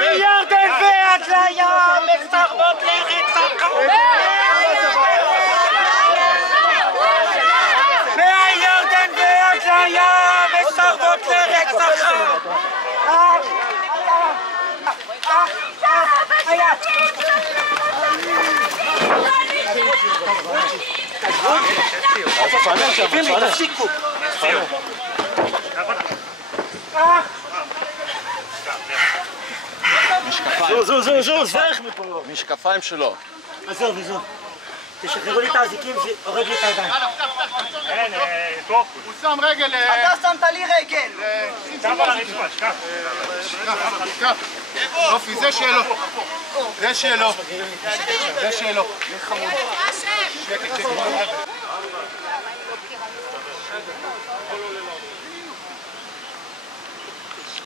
מירדן ועד לים, מסרבות לרצח. מהירדן ועד לים, מסרבות לרצח. תפסיקו. משקפיים שלו. עזוב. תשחררו לי את האזיקים, זה הורג לי את הידיים. אין, טוב. הוא שם רגל... אתה שמת לי רגל. שכב על הרצפה, שכב. יופי, זה שלו. זה שלו. זה שלו. שקט.